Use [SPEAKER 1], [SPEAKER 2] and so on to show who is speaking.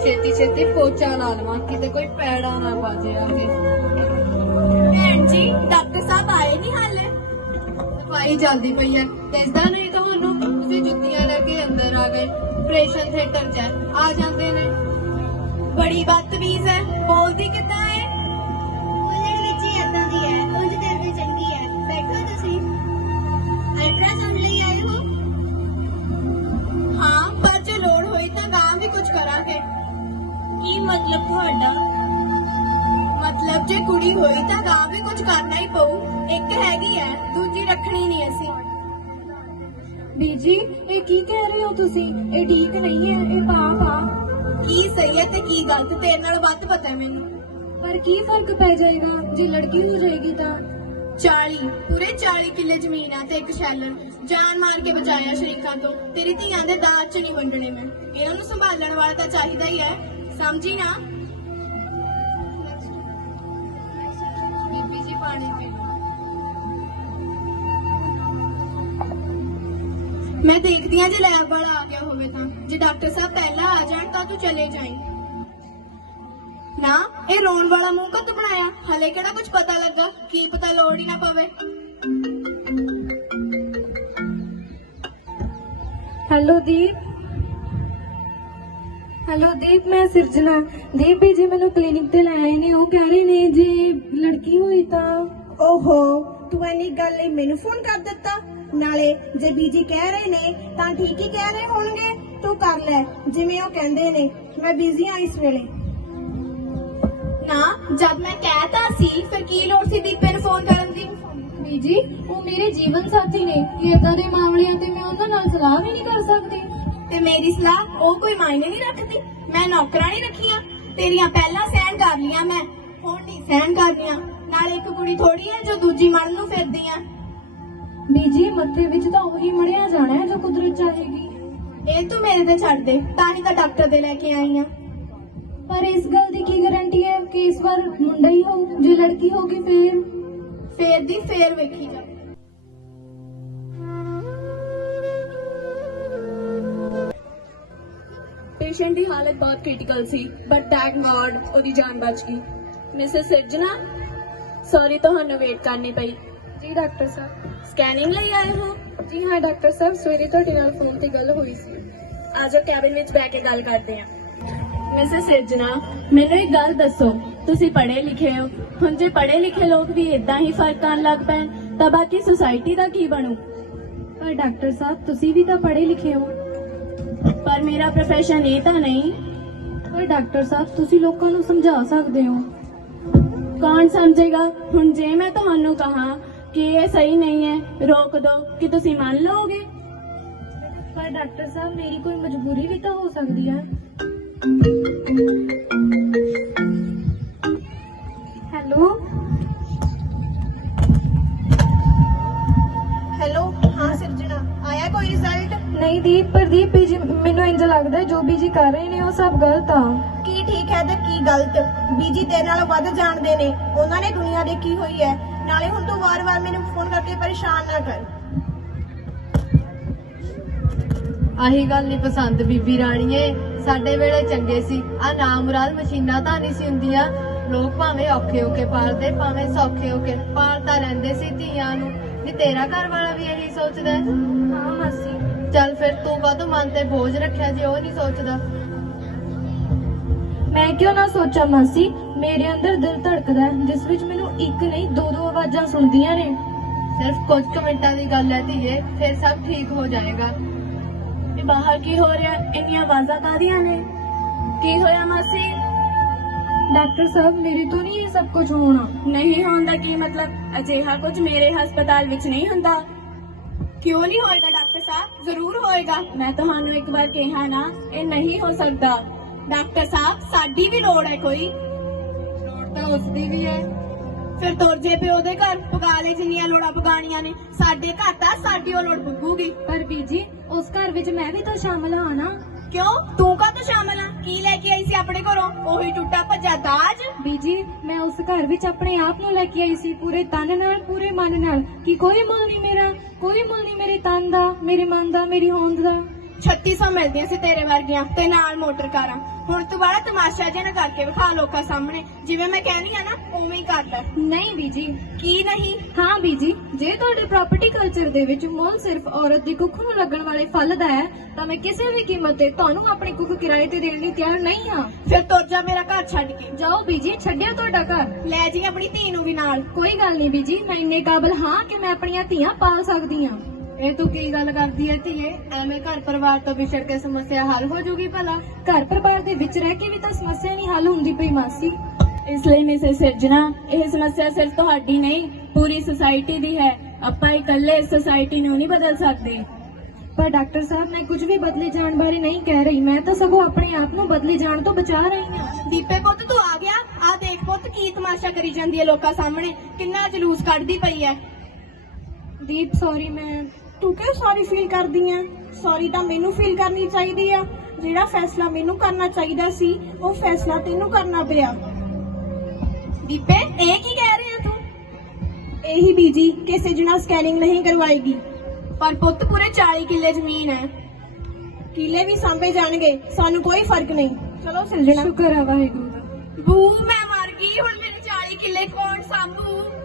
[SPEAKER 1] ਛੇਤੀ ਛੇਤੀ ਪੋਚਾ ਲਾ ਲਵਾਂ, ਕਿਤੇ ਕੋਈ ਪੈੜਾ ਨਾ ਬਾਜੇ ਆ ਕੇ।
[SPEAKER 2] ਭੈਣ ਜੀ, ਡਾਕਟਰ ਸਾਹਿਬ ਆਏ ਨਹੀਂ ਹਾਲੇ?
[SPEAKER 1] ਸਫਾਈ ਚੱਲਦੀ ਪਈ ਹੈ, ਦਿਸਦਾ ਨਹੀਂ ਤੁਹਾਨੂੰ? ਤੁਸੀਂ ਜੁੱਤੀਆਂ ਲੈ ਕੇ ਅੰਦਰ ਆ ਗਏ। ਆਪਰੇਸ਼ਨ ਥੀਏਟਰ 'ਚ ਆ ਜਾਂਦੇ ਨੇ।
[SPEAKER 2] ਬੜੀ ਬਦਤਮੀਜ਼ ਹੈ, ਬੋਲਦੀ ਕਿੱਦਾਂ ਹੈ?
[SPEAKER 3] ਬੋਲਣ ਵਿੱਚ ਹੀ ਏਦਾਂ ਦੀ ਹੈ, ਉਂਝ ਦਿਲ ਦੀ ਚੰਗੀ ਹੈ। ਬੈਠੋ ਤੁਸੀਂ। ਅਲਟਰਾਸਾਊਂਡ ਲਈ ਆਏ ਹੋ?
[SPEAKER 2] ਹਾਂ, ਪਰ ਜੇ ਲੋੜ ਹੋਈ ਤਾਂ ਗਾਂ ਵੀ ਕੁਝ ਕਰਾਂਗੇ।
[SPEAKER 3] ਕੀ ਮਤਲਬ ਤੁਹਾਡਾ?
[SPEAKER 2] ਮਤਲਬ ਜੇ ਕੁੜੀ ਹੋਈ ਤਾਂ ਗਾਂ ਵੀ ਕੁਝ ਕਰਨਾ ਹੀ ਪਊ। ਇੱਕ ਹੈਗੀ ਹੈ, ਦੂਜੀ ਰੱਖਣੀ ਨਹੀਂ ਅਸੀਂ।
[SPEAKER 4] ਬੀਜੀ, ਇਹ ਕੀ ਕਹਿ ਰਹੇ ਹੋ ਤੁਸੀਂ? ਇਹ ਠੀਕ ਨਹੀਂ ਹੈ, ਇਹ ਪਾਪ ਆ।
[SPEAKER 2] ਕੀ ਸਹੀ ਹੈ ਤੇ ਕੀ ਗਲਤ ਤੇਰੇ ਨਾਲ ਵੱਧ ਪਤਾ ਹੈ ਮੈਨੂੰ।
[SPEAKER 4] ਪਰ ਕੀ ਫਰਕ ਪੈ ਜਾਏਗਾ ਜੇ ਲੜਕੀ ਹੋ ਜਾਏਗੀ ਤਾਂ?
[SPEAKER 2] 40 ਪੂਰੇ 40 ਕਿੱਲੇ ਜ਼ਮੀਨ ਆ ਤੇ ਇੱਕ ਸ਼ੈਲਰ। ਜਾਨ ਮਾਰ ਕੇ ਬਚਾਇਆ ਸ਼ਰੀਕਾਂ ਤੋਂ। ਤੇਰੀ ਧੀਆਂ ਦੇ ਦਾਜ ਚ ਨਹੀਂ ਵੰਡਣੇ ਮੈਂ। ਇਹਨਾਂ ਨੂੰ ਸੰਭਾਲਣ ਵਾਲਾ ਤਾਂ ਚਾਹੀਦਾ ਹੀ ਹੈ, ਸਮਝੀ ਨਾ?
[SPEAKER 1] ਬੀਬੀ ਜੀ ਪਾਣੀ ਪੀ ਲਓ।
[SPEAKER 2] ਮੈਂ ਦੇਖਦੀ ਆ ਜੇ ਲੈਬ ਵਾਲਾ ਆ ਗਿਆ ਹੋਵੇ ਤਾਂ। ਜੇ ਡਾਕਟਰ ਸਾਹਿਬ ਪਹਿਲਾਂ ਆ ਜਾਣ ਤਾਂ ਤੂੰ ਚਲੇ ਜਾਈਂ। ਨਾ, ਇਹ ਰੋਣ ਵਾਲਾ ਮੂੰਹ ਕਦ ਬਣਾਇਆ? ਹਲੇ ਕਿਹੜਾ ਕੁਝ ਪਤਾ ਲੱਗਾ, ਕੀ ਪਤਾ ਲੋੜ ਹੀ ਨਾ ਪਵੇ।
[SPEAKER 4] ਹੈਲੋ ਦੀਪ। ਹੈਲੋ ਦੀਪ, ਮੈਂ ਸਿਰਜਣਾ। ਦੀਪ ਬੀਜੀ ਮੈਨੂੰ ਕਲੀਨਿਕ ਤੇ ਲੈ ਆਏ ਨੇ। ਉਹ ਕਹਿ ਰਹੇ ਨੇ ਜੇ ਲੜਕੀ ਹੋਈ ਤਾਂ।
[SPEAKER 5] ਓਹੋ, ਤੂੰ ਇੰਨੀ ਗੱਲ ਲਈ ਮੈਨੂੰ ਫੋਨ ਕਰ ਦਿੱਤਾ। ਨਾਲੇ ਜੇ ਬੀਜੀ ਕਹਿ ਰਹੇ ਨੇ ਤਾਂ ਠੀਕ ਹੀ ਕਹਿ ਰਹੇ ਹੋਣਗੇ। ਤੂੰ ਕਰ ਲੈ ਜਿਵੇਂ ਉਹ ਕਹਿੰਦੇ ਨੇ। ਮੈਂ ਬਿਜ਼ੀ ਆ ਇਸ ਵੇਲੇ।
[SPEAKER 2] ਨਾ, ਜਦ ਮੈਂ ਕਹਿਤਾ ਸੀ ਫਿਰ ਕੀ ਲੋੜ ਸੀ ਦੀਪੇ ਨੂੰ ਫੋਨ ਕਰਨ ਦੀ?
[SPEAKER 4] ਬੀਜੀ, ਉਹ ਮੇਰੇ ਜੀਵਨ ਸਾਥੀ ਨੇ। ਏਦਾਂ ਦੇ ਮਾਮਲਿਆਂ ਤੇ ਮੈਂ ਉਹਨਾਂ ਨਾਲ ਸਲਾਹ ਵੀ ਨਹੀਂ ਕਰ ਸਕਦੀ।
[SPEAKER 2] ਤੇ ਮੇਰੀ ਸਲਾਹ ਉਹ ਕੋਈ ਮਾਇਨੇ ਨਹੀਂ ਰੱਖਦੀ। ਮੈਂ ਨੌਕਰਾਂ ਨਹੀਂ ਰੱਖੀਆਂ। ਤੇਰੀਆਂ ਪਹਿਲਾਂ ਸਹਿਣ ਕਰ ਲੀਆਂ ਮੈਂ, ਹੁਣ ਨਹੀਂ ਸਹਿਣ ਕਰਨੀਆਂ। ਨਾਲੇ ਇੱਕ ਕੁੜੀ ਥੋੜੀ ਹੈ ਜੋ ਦੂਜੀ ਮਰਨ ਨੂੰ ਫਿਰਦੀ ਆ।
[SPEAKER 4] ਬੀਜੀ, ਮੱਥੇ ਵਿੱਚ ਤਾਂ ਉਹੀ ਮੜਿਆ ਜਾਣਾ ਹੈ ਜੋ ਕੁਦਰਤ ਚਾਹੇਗੀ।
[SPEAKER 2] ਇਹ ਤੂੰ ਮੇਰੇ ਤੇ ਛੱਡ ਦੇ, ਤਾਂ ਹੀ ਤਾਂ ਡਾਕਟਰ ਦੇ ਲੈ ਕੇ ਆਈ ਆ।
[SPEAKER 4] ਪਰ ਇਸ ਗੱਲ ਦੀ ਕੀ ਗਾਰੰਟੀ ਹੈ ਕਿ ਇਸ ਵਾਰ ਮੁੰਡਾ ਹੀ ਹੋ? ਜੇ ਲੜਕੀ ਹੋਗੀ ਫੇਰ?
[SPEAKER 2] ਫੇਰ ਦੀ ਫੇਰ ਵੇਖੀ ਜਾ।
[SPEAKER 6] ਪੇਸ਼ੈਂਟ ਦੀ ਹਾਲਤ ਬਹੁਤ ਕ੍ਰਿਟੀਕਲ ਸੀ, ਬਟ ਥੈਂਕ ਗॉड ਉਹਦੀ ਜਾਨ ਬਚ ਗਈ। ਮਿਸਿਸ ਸਿਰਜਣਾ, ਸੌਰੀ ਤੁਹਾਨੂੰ ਵੇਟ ਕਰਨੀ ਪਈ।
[SPEAKER 4] ਜੀ ਡਾਕਟਰ ਸਾਹਿਬ।
[SPEAKER 6] ਸਕੈਨਿੰਗ ਲਈ ਆਏ ਹੋ?
[SPEAKER 4] ਜੀ ਹਾਂ ਡਾਕਟਰ ਸਾਹਿਬ, ਸਵੇਰੇ ਤੁਹਾਡੇ ਨਾਲ ਫੋਨ ਤੇ ਗੱਲ ਹੋਈ ਸੀ।
[SPEAKER 6] ਆਜੋ ਕੈਬਿਨ ਵਿੱਚ ਬੈ ਕੇ ਗੱਲ ਕਰਦੇ ਹਾਂ। ਮਿਸਿਸ ਸਿਰਜਣਾ, ਮੈਨੂੰ ਇੱਕ ਗੱਲ ਦੱਸੋ, ਤੁਸੀਂ ਪੜ੍ਹੇ ਲਿਖੇ ਹੋ। ਹੁਣ ਜੇ ਪੜ੍ਹੇ ਲਿਖੇ ਲੋਕ ਵੀ ਇਦਾਂ ਹੀ ਫਰਕ ਕਰਨ ਲੱਗ ਪੈਣ ਤਾਂ ਬਾਕੀ ਸੁਸਾਇਟੀ ਦਾ ਕੀ ਬਣੂ?
[SPEAKER 4] ਪਰ ਡਾਕਟਰ ਸਾਹਿਬ, ਤੁਸੀਂ ਵੀ ਤਾਂ ਪੜ੍ਹੇ ਲਿਖੇ ਹੋ।
[SPEAKER 6] ਪਰ ਮੇਰਾ ਪ੍ਰੋਫੈਸ਼ਨ ਇਹ ਤਾਂ ਨਹੀਂ।
[SPEAKER 4] ਪਰ ਡਾਕਟਰ ਸਾਹਿਬ, ਤੁਸੀਂ ਲੋਕਾਂ ਨੂੰ ਸਮਝਾ ਸਕਦੇ ਹੋ।
[SPEAKER 6] ਕੌਣ ਸਮਝੇਗਾ? ਹੁਣ ਜੇ ਮੈਂ ਤੁਹਾਨੂੰ ਕਹਾਂ ਕਿ ਇਹ ਸਹੀ ਨਹੀਂ ਹੈ, ਰੋਕ ਦੋ, ਕਿ ਤੁਸੀਂ ਮੰਨ ਲਓਗੇ?
[SPEAKER 4] ਪਰ ਡਾਕਟਰ ਸਾਹਿਬ, ਮੇਰੀ ਕੋਈ ਮਜਬੂਰੀ ਵੀ ਤਾਂ ਹੋ ਸਕਦੀ ਹੈ। ਹੈਲੋ।
[SPEAKER 5] ਹੈਲੋ, ਹਾਂ ਸਿਰਜਣਾ, ਆਇਆ ਕੋਈ ਰਿਜ਼ਲਟ?
[SPEAKER 4] ਨਹੀਂ ਦੀਪ, ਪ੍ਰਦੀਪ ਬੀਜੀ, ਮੈਨੂੰ ਇੰਜ ਲੱਗਦਾ ਜੋ ਬੀਜੀ ਕਰ ਰਹੇ ਨੇ ਉਹ ਸਭ ਗਲਤ ਆ।
[SPEAKER 5] ਕੀ ਠੀਕ ਹੈ ਤੇ ਕੀ ਗਲਤ? ਬੀਜੀ ਤੇਰੇ ਨਾਲੋਂ ਵੱਧ ਜਾਣਦੇ ਨੇ। ਉਹਨਾਂ ਨੇ ਦੁਨੀਆ ਦੇਖੀ ਹੋਈ ਹੈ। ਨਾਲੇ ਹੁਣ ਤੂੰ ਵਾਰ-ਵਾਰ ਮੈਨੂੰ ਫੋਨ ਕਰਕੇ ਪਰੇਸ਼ਾਨ ਨਾ ਕਰ।
[SPEAKER 1] ਆਹੀ ਗੱਲ ਨਹੀਂ ਪਸੰਦ ਬੀਬੀ ਰਾਣੀਏ। ਸਾਡੇ ਵੇਲੇ ਚੰਗੇ ਸੀ। ਆ ਨਾਮੁਰਾਦ ਮਸ਼ੀਨਾਂ ਤਾਂ ਨਹੀਂ ਸੀ ਹੁੰਦੀਆਂ। ਲੋਕ ਭਾਵੇਂ ਔਖੇ ਹੋ ਕੇ ਪਾਲਦੇ, ਭਾਵੇਂ ਸੌਖੇ ਹੋ ਕੇ ਪਾਲਦਾ ਰਹਿੰਦੇ ਸੀ ਧੀਆਂ ਨੂੰ। ਵੀ ਤੇਰਾ ਘਰ ਵਾਲਾ ਵੀ ਇਹੀ ਸੋਚਦਾ?
[SPEAKER 4] ਹਾਂ ਮਾਸੀ।
[SPEAKER 1] ਚੱਲ ਫਿਰ ਤੂੰ ਕਾਹਤੋਂ ਮਨ ਤੇ ਬੋਝ ਰੱਖਿਆ ਜੇ ਉਹ ਨਹੀਂ ਸੋਚਦਾ?
[SPEAKER 4] ਮੈਂ ਕਿਉਂ ਨਾ ਸੋਚਾਂ ਮਾਸੀ, ਮੇਰੇ ਅੰਦਰ ਦਿਲ ਧੜਕਦਾ ਹੈ ਜਿਸ ਵਿੱਚ ਮੈਨੂੰ ਇੱਕ ਨਹੀਂ ਦੋ ਆਵਾਜ਼ਾਂ ਸੁਣਦੀਆਂ ਨੇ।
[SPEAKER 1] ਸਿਰਫ ਕੁਝ ਕੁ ਮਿੰਟਾਂ ਦੀ ਗੱਲ ਹੈ ਧੀਏ, ਫਿਰ ਸਭ ਠੀਕ ਹੋ ਜਾਏਗਾ।
[SPEAKER 6] ਇਹ ਬਾਹਰ ਕੀ ਹੋ ਰਿਹਾ? ਇੰਨੀਆਂ ਆਵਾਜ਼ਾਂ ਕਾਹਦੀਆਂ ਨੇ? ਕੀ ਹੋਇਆ ਮਾਸੀ?
[SPEAKER 4] ਡਾਕਟਰ ਸਾਹਿਬ, ਮੇਰੇ ਤੋਂ ਨਹੀਂ ਇਹ ਸਭ ਕੁਝ ਹੋਣਾ।
[SPEAKER 6] ਨਹੀਂ ਹੋਣ ਦਾ ਕੀ ਮਤਲਬ? ਅਜਿਹਾ ਕੁਝ ਮੇਰੇ ਹਸਪਤਾਲ ਵਿੱਚ ਨਹੀਂ ਹੁੰਦਾ।
[SPEAKER 2] ਕਿਉਂ ਨਹੀਂ ਹੋਏਗਾ ਡਾਕਟਰ ਸਾਹਿਬ? ਜ਼ਰੂਰ ਹੋਏਗਾ।
[SPEAKER 6] ਮੈਂ ਤੁਹਾਨੂੰ ਇੱਕ ਵਾਰ ਕਿਹਾ ਨਾ, ਇਹ ਨਹੀਂ ਹੋ ਸਕਦਾ।
[SPEAKER 2] ਡਾਕਟਰ ਸਾਹਿਬ, ਸਾਡੀ ਵੀ ਲੋੜ ਹੈ ਕੋਈ।
[SPEAKER 1] ਲੋੜ ਤਾਂ ਉਸਦੀ ਵੀ ਹੈ।
[SPEAKER 2] ਫਿਰ ਤੁਰ ਜੇ ਪਿਓ ਦੇ ਘਰ, ਪਗਾ ਲੈ ਜਿੰਨੀਆਂ ਲੋੜਾਂ ਪਗਾਣੀਆਂ ਨੇ। ਸਾਡੇ ਘਰ ਤਾਂ ਸਾਡੀ ਉਹ ਲੋੜ ਪੁੱਗੂਗੀ।
[SPEAKER 4] ਪਰ ਬੀਜੀ, ਉਸ ਘਰ ਵਿੱਚ ਮੈਂ ਵੀ ਤਾਂ ਸ਼ਾਮਲ ਹਾਂ ਨਾ।
[SPEAKER 2] ਕਿਉਂ? ਤੂੰ ਕਾਹਤੋਂ ਸ਼ਾਮਲ ਆ? ਕੀ ਲੈ ਕੇ ਆਈ ਸੀ ਆਪਣੇ ਘਰੋਂ? ਉਹੀ ਟੁੱਟਾ ਭੱਜਾ ਦਾਜ?
[SPEAKER 4] ਬੀਜੀ, ਮੈਂ ਉਸ ਘਰ ਵਿੱਚ ਆਪਣੇ ਆਪ ਨੂੰ ਲੈ ਕੇ ਆਈ ਸੀ, ਪੂਰੇ ਤਨ ਨਾਲ, ਪੂਰੇ ਮਨ ਨਾਲ। ਕਿ ਕੋਈ ਮੁੱਲ ਨਹੀਂ ਮੇਰਾ, ਕੋਈ ਮੁੱਲ ਨਹੀਂ ਮੇਰੇ ਤਨ ਦਾ, ਮੇਰੇ ਮਨ ਦਾ, ਮੇਰੀ ਹੋਂਦ ਦਾ।
[SPEAKER 2] 3600 ਮਿਲਦੀਆਂ ਸੀ ਤੇਰੇ ਵਰਗੀਆਂ ਤੇ ਨਾਲ ਮੋਟਰ ਕਾਰਾਂ। ਹੁਣ ਤੂੰ ਬੜਾ ਤਮਾਸ਼ਾ ਜਿਹਾ ਨਾ ਕਰਕੇ ਵਿਖਾ ਲੋਕਾਂ ਸਾਹਮਣੇ, ਜਿਵੇਂ ਮੈਂ ਕਹਿਣੀ ਆ ਨਾ ਉਵੇਂ ਹੀ ਕਰ ਲੈ।
[SPEAKER 4] ਨਹੀਂ ਬੀਜੀ।
[SPEAKER 2] ਕੀ ਨਹੀਂ?
[SPEAKER 4] ਹਾਂ ਬੀਜੀ, ਜੇ ਤੁਹਾਡੇ ਪ੍ਰਾਪਰਟੀ ਕਲਚਰ ਦੇ ਵਿੱਚ ਮੁੱਲ ਸਿਰਫ ਔਰਤ ਦੀ ਕੁੱਖ ਨੂੰ ਲੱਗਣ ਵਾਲੇ ਫਲ ਦਾ ਹੈ ਤਾਂ ਮੈਂ ਕਿਸੇ ਵੀ ਕੀਮਤ ਤੇ ਤੁਹਾਨੂੰ ਆਪਣੀ ਕੁੱਖ ਕਿਰਾਏ ਤੇ ਦੇਣ ਲਈ ਤਿਆਰ ਨਹੀਂ ਹਾਂ।
[SPEAKER 2] ਫਿਰ ਤੁਰ ਜਾ ਮੇਰਾ ਘਰ ਛੱਡ ਕੇ।
[SPEAKER 4] ਜਾਓ ਬੀਜੀ, ਛੱਡਿਆ ਤੁਹਾਡਾ ਘਰ।
[SPEAKER 2] ਲੈ ਜੀ ਆਪਣੀ ਧੀ ਨੂੰ ਵੀ ਨਾਲ।
[SPEAKER 4] ਕੋਈ ਗੱਲ ਨਹੀਂ ਬੀਜੀ, ਮੈਂ ਇੰਨੇ ਕਾਬਲ ਹਾਂ ਕਿ ਮੈਂ ਆਪਣੀਆਂ ਧੀਆਂ ਪਾਲ ਸਕਦੀ ਹਾਂ।
[SPEAKER 1] ਇਹ ਤੂੰ ਕੀ ਗੱਲ ਕਰਦੀ ਐ ਧੀਏ? ਐਵੇਂ ਘਰ ਪਰਿਵਾਰ ਤੋਂ ਵਿਛੜ ਕੇ ਸਮੱਸਿਆ ਹੱਲ ਹੋ ਜੂਗੀ ਭਲਾ?
[SPEAKER 4] ਘਰ ਪਰਿਵਾਰ ਦੇ ਵਿੱਚ ਰਹਿ ਕੇ ਵੀ ਤਾਂ ਸਮੱਸਿਆ ਨਹੀਂ ਹੱਲ ਹੁੰਦੀ ਪਈ ਮਾਸੀ।
[SPEAKER 6] ਇਸ ਲਈ ਮਿਸੇਸ ਸਿਰਜਣਾ, ਇਹ ਸਮੱਸਿਆ ਸਿਰਫ ਤੁਹਾਡੀ ਨਹੀਂ ਪੂਰੀ ਸੁਸਾਇਟੀ ਦੀ ਹੈ। ਆਪਾਂ ਇਕੱਲੇ ਇਸ ਸੁਸਾਇਟੀ ਨੂੰ ਨਹੀਂ ਬਦਲ ਸਕਦੇ।
[SPEAKER 4] ਪਰ ਡਾਕਟਰ ਸਾਹਿਬ, ਮੈਂ ਕੁਝ ਵੀ ਬਦਲੇ ਜਾਣ ਬਾਰੇ ਨਹੀਂ ਕਹਿ ਰਹੀ, ਮੈਂ ਤਾਂ ਸਗੋਂ ਆਪਣੇ ਆਪ ਨੂੰ ਬਦਲੇ ਜਾਣ ਤੋਂ ਬਚਾ ਰਹੀ ਹਾਂ।
[SPEAKER 2] ਦੀਪੇ ਪੁੱਤ ਤੂੰ ਆ ਗਿਆ? ਆ ਦੇਖ ਪੁੱਤ ਕੀ ਤਮਾਸ਼ਾ ਕਰੀ ਜਾਂਦੀ ਹੈ ਲੋਕਾਂ ਸਾਹਮਣੇ, ਕਿੰਨਾ ਜਲੂਸ ਕੱਢਦੀ ਪਈ ਹੈ।
[SPEAKER 4] ਦੀਪ ਸੌਰੀ, ਮੈਂ
[SPEAKER 5] ਤੂੰ ਕਿਉਂ ਸੌਰੀ ਫੀਲ ਕਰਦੀ ਆ? ਸੌਰੀ ਤਾਂ ਮੈਨੂੰ ਫੀਲ ਕਰਨੀ ਚਾਹੀਦੀ ਆ। ਜਿਹੜਾ ਫੈਸਲਾ ਮੈਨੂੰ ਕਰਨਾ ਚਾਹੀਦਾ ਸੀ ਉਹ ਫੈਸਲਾ ਤੈਨੂੰ ਕਰਨਾ ਪਿਆ।
[SPEAKER 2] ਦੀਪੇ ਇਹ ਕੀ ਕਹਿ ਰਹੀ ਆ ਤੂੰ?
[SPEAKER 5] ਇਹੀ ਬੀਜੀ ਕਿ ਸਿਰਜਣਾ ਸਕੈਨਿੰਗ ਨਹੀਂ ਕਰਵਾਏਗੀ।
[SPEAKER 2] ਪਰ ਪੁੱਤ ਪੂਰੇ 40 ਕਿੱਲੇ ਜ਼ਮੀਨ ਹੈ।
[SPEAKER 5] ਕਿੱਲੇ ਵੀ ਸਾਂਭੇ ਜਾਣਗੇ, ਸਾਨੂੰ ਕੋਈ ਫਰਕ ਨਹੀਂ। ਚਲੋ ਸਿਰਜਣਾ।
[SPEAKER 4] ਸ਼ੁਕਰ ਹੈ ਵਾਹਿਗੁਰੂ ਦਾ।
[SPEAKER 2] ਬੂ ਮੈਂ ਮਰ ਗਈ, ਹੁਣ ਮੇਰੇ 40 ਕਿੱਲੇ ਕੌਣ ਸਾਂਭੂ?